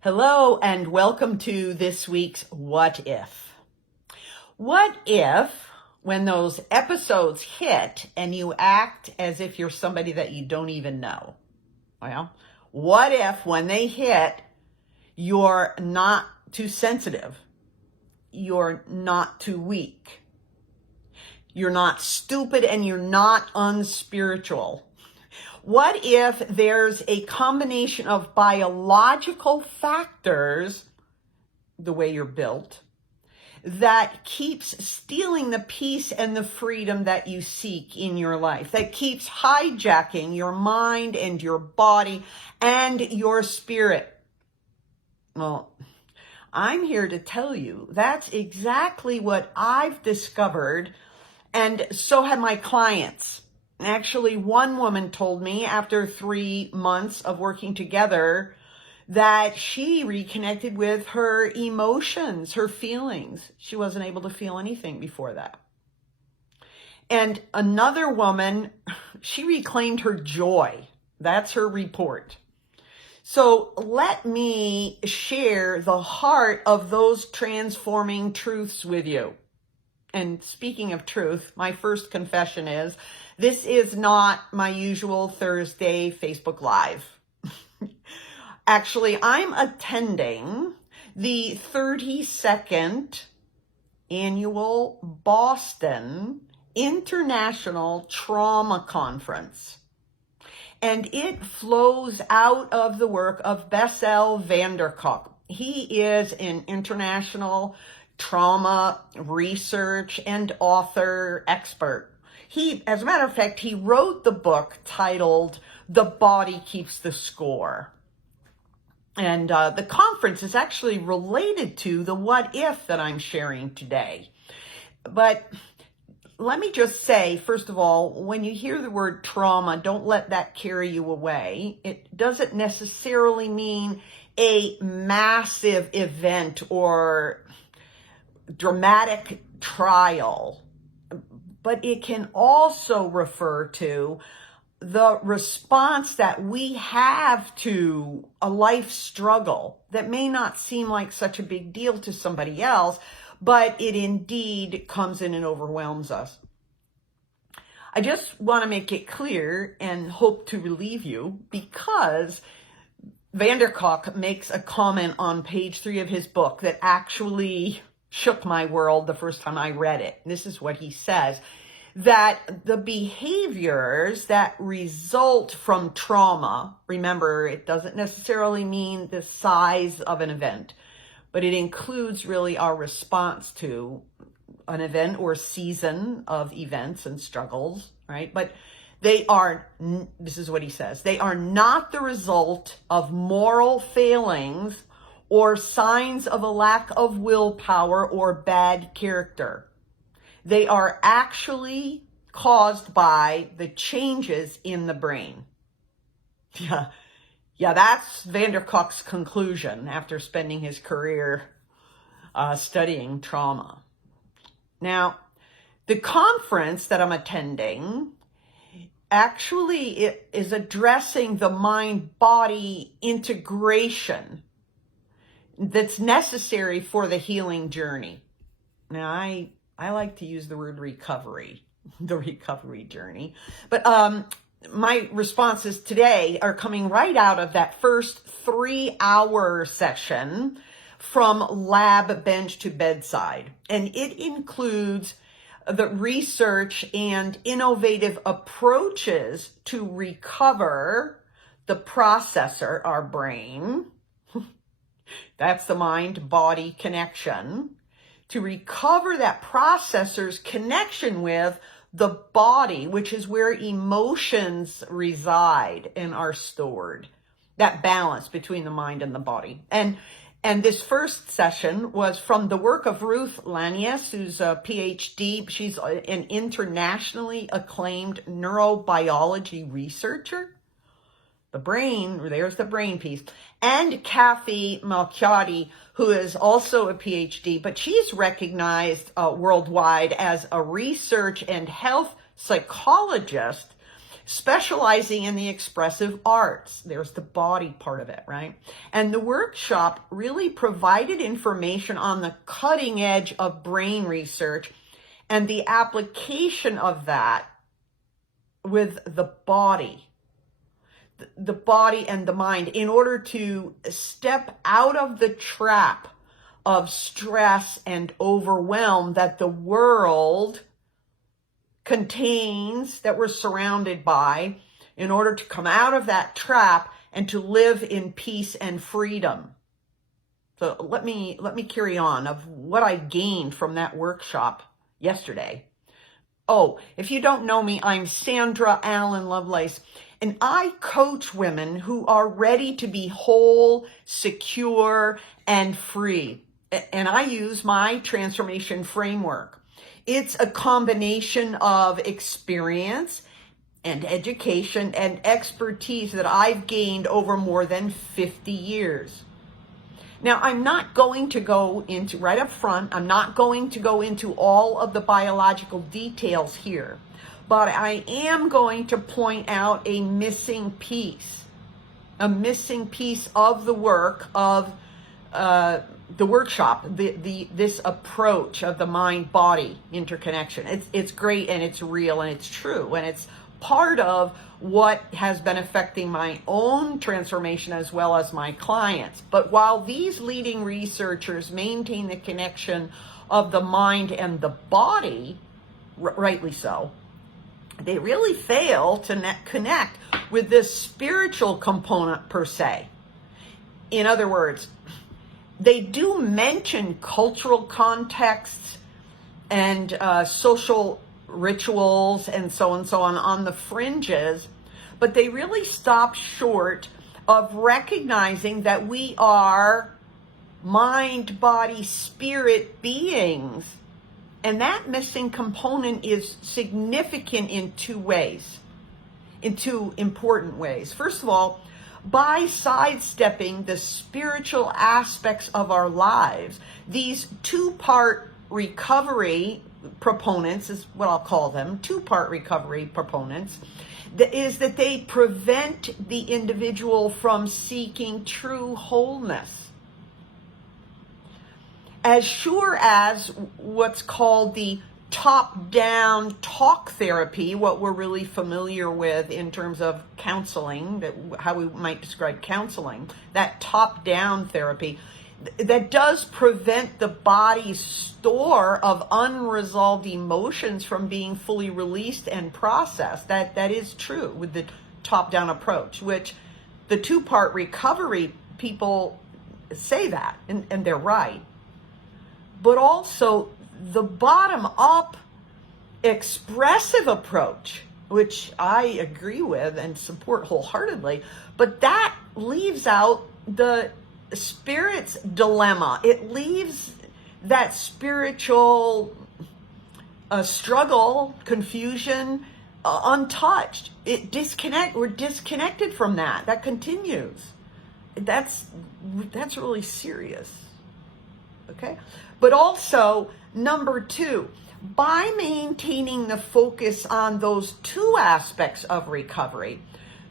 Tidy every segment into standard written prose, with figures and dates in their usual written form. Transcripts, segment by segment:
Hello and welcome to this week's What If. What if when those episodes hit and you act as if you're somebody that you don't even know? Well, what if when they hit, you're not too sensitive, you're not too weak, you're not stupid, and you're not unspiritual? What if there's a combination of biological factors, the way you're built, that keeps stealing the peace and the freedom that you seek in your life, that keeps hijacking your mind and your body and your spirit? Well, I'm here to tell you that's exactly what I've discovered, and so have my clients. Actually, one woman told me after 3 months of working together that she reconnected with her emotions, her feelings. She wasn't able to feel anything before that. And another woman, she reclaimed her joy. That's her report. So let me share the heart of those transforming truths with you. And speaking of truth, my first confession is, this is not my usual Thursday Facebook Live. Actually, I'm attending the 32nd annual Boston International Trauma Conference. And it flows out of the work of Bessel van der Kolk. He is an international trauma research and author expert. As a matter of fact, he wrote the book titled The Body Keeps the Score. And the conference is actually related to the what if that I'm sharing today. But let me just say, first of all, when you hear the word trauma, don't let that carry you away. It doesn't necessarily mean a massive event or dramatic trial, but it can also refer to the response that we have to a life struggle that may not seem like such a big deal to somebody else, but it indeed comes in and overwhelms us. I just want to make it clear and hope to relieve you, because van der Kolk makes a comment on page 3 of his book that actually shook my world the first time I read it. This is what he says: that the behaviors that result from trauma, remember, it doesn't necessarily mean the size of an event, but it includes really our response to an event or season of events and struggles, right? But they are, this is what he says, they are not the result of moral failings or signs of a lack of willpower or bad character. They are actually caused by the changes in the brain. Yeah, that's van der Kolk's conclusion after spending his career studying trauma. Now, the conference that I'm attending actually is addressing the mind-body integration that's necessary for the healing journey. Now, I like to use the word recovery, the recovery journey. But my responses today are coming right out of that first 3-hour session from lab bench to bedside. And it includes the research and innovative approaches to recover the processor, our brain. That's the mind-body connection. To recover that processor's connection with the body, which is where emotions reside and are stored. That balance between the mind and the body. And this first session was from the work of Ruth Lanius, who's a PhD. She's an internationally acclaimed neurobiology researcher. The brain, there's the brain piece. And Kathy Malchiodi, who is also a PhD, but she's recognized worldwide as a research and health psychologist specializing in the expressive arts. There's the body part of it, right? And the workshop really provided information on the cutting edge of brain research and the application of that with the body and the mind in order to step out of the trap of stress and overwhelm that the world contains, that we're surrounded by, in order to come out of that trap and to live in peace and freedom. So let me carry on of what I gained from that workshop yesterday. Oh, if you don't know me, I'm Sandra Allen Lovelace, and I coach women who are ready to be whole, secure, and free. And I use my transformation framework. It's a combination of experience and education and expertise that I've gained over more than 50 years. Now, I'm not going to go into, right up front, I'm not going to go into all of the biological details here, but I am going to point out a missing piece of the work of the workshop, this approach of the mind-body interconnection. It's great, and it's real, and it's true, and it's part of what has been affecting my own transformation as well as my clients. But while these leading researchers maintain the connection of the mind and the body, rightly so, they really fail to connect with this spiritual component per se. In other words, they do mention cultural contexts and social rituals and so on the fringes, but they really stop short of recognizing that we are mind, body, spirit beings. And that missing component is significant in two ways, in two important ways. First of all, by sidestepping the spiritual aspects of our lives, these two-part recovery proponents is what I'll call them, two-part recovery proponents, is that they prevent the individual from seeking true wholeness. As sure as what's called the top-down talk therapy, what we're really familiar with in terms of counseling, how we might describe counseling, that top-down therapy, that does prevent the body's store of unresolved emotions from being fully released and processed. That is true with the top-down approach, which the two-part recovery people say that, and they're right. But also the bottom-up expressive approach, which I agree with and support wholeheartedly, but that leaves out the spirit's dilemma. It leaves that spiritual struggle, confusion, untouched. We're disconnected from that. That continues. That's really serious. Okay? But also, number two, by maintaining the focus on those two aspects of recovery,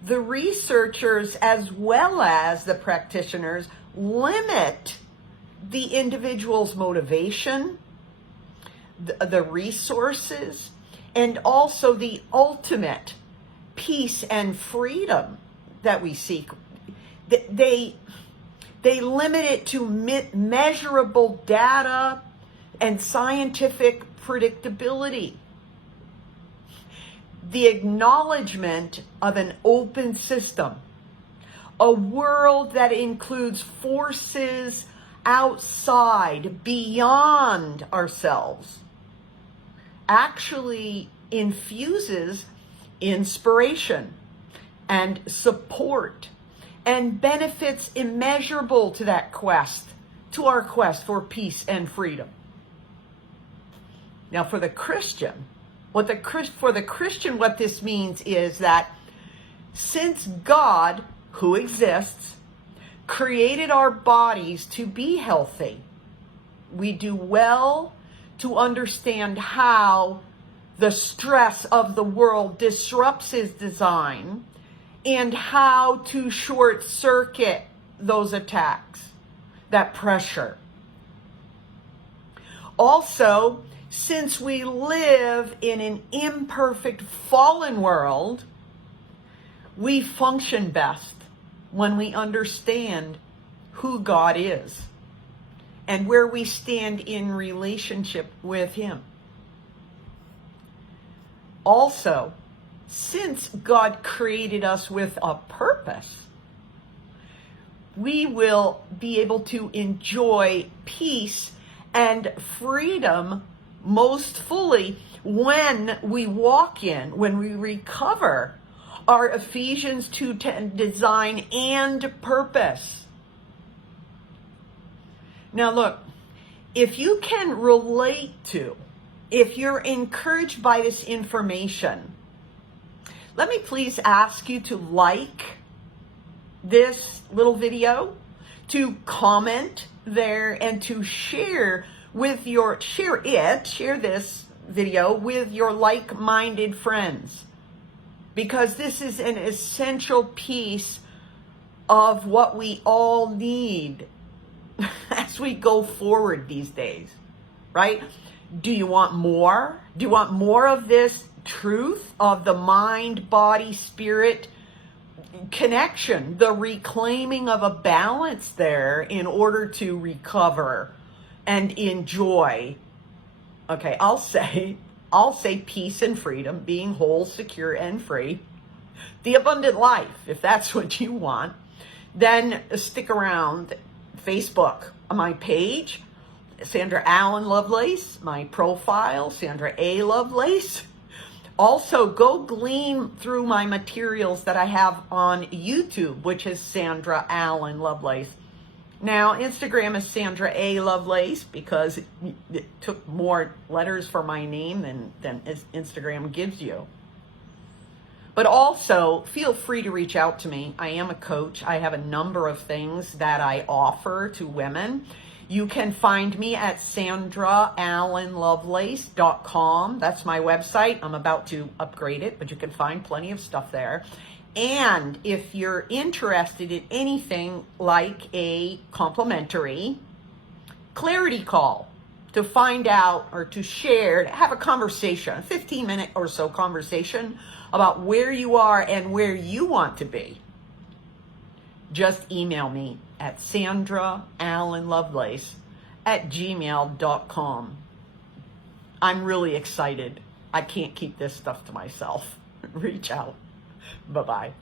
the researchers as well as the practitioners limit the individual's motivation, the resources, and also the ultimate peace and freedom that we seek. They limit it to measurable data and scientific predictability. The acknowledgement of an open system, a world that includes forces outside, beyond ourselves, actually infuses inspiration and support and benefits immeasurable to that quest, to our quest for peace and freedom. Now, for the Christian, what this means is that since God, who exists, created our bodies to be healthy, we do well to understand how the stress of the world disrupts his design, and how to short circuit those attacks, that pressure. Also, since we live in an imperfect fallen world, we function best when we understand who God is and where we stand in relationship with him. Also, since God created us with a purpose, we will be able to enjoy peace and freedom most fully when we walk in, when we recover our Ephesians 2:10 design and purpose. Now look, if you can relate to, if you're encouraged by this information, let me please ask you to like this little video, to comment there, and to share this video with your like-minded friends, because this is an essential piece of what we all need as we go forward these days, right? Do you want more? Do you want more of this truth of the mind, body, spirit connection, the reclaiming of a balance there in order to recover and enjoy? Okay, I'll say peace and freedom, being whole, secure, and free, the abundant life, if that's what you want. Then stick around. Facebook, my page, Sandra Allen Lovelace, my profile, Sandra A. Lovelace. Also, go glean through my materials that I have on YouTube, which is Sandra Allen Lovelace. Now, Instagram is Sandra A. Lovelace, because it took more letters for my name than Instagram gives you. But also, feel free to reach out to me. I am a coach. I have a number of things that I offer to women. You can find me at sandraallenlovelace.com. That's my website. I'm about to upgrade it, but you can find plenty of stuff there. And if you're interested in anything like a complimentary clarity call to find out or to share, to have a conversation, a 15-minute or so conversation about where you are and where you want to be, just email me at sandraallenlovelace@gmail.com. I'm really excited. I can't keep this stuff to myself. Reach out. Bye-bye.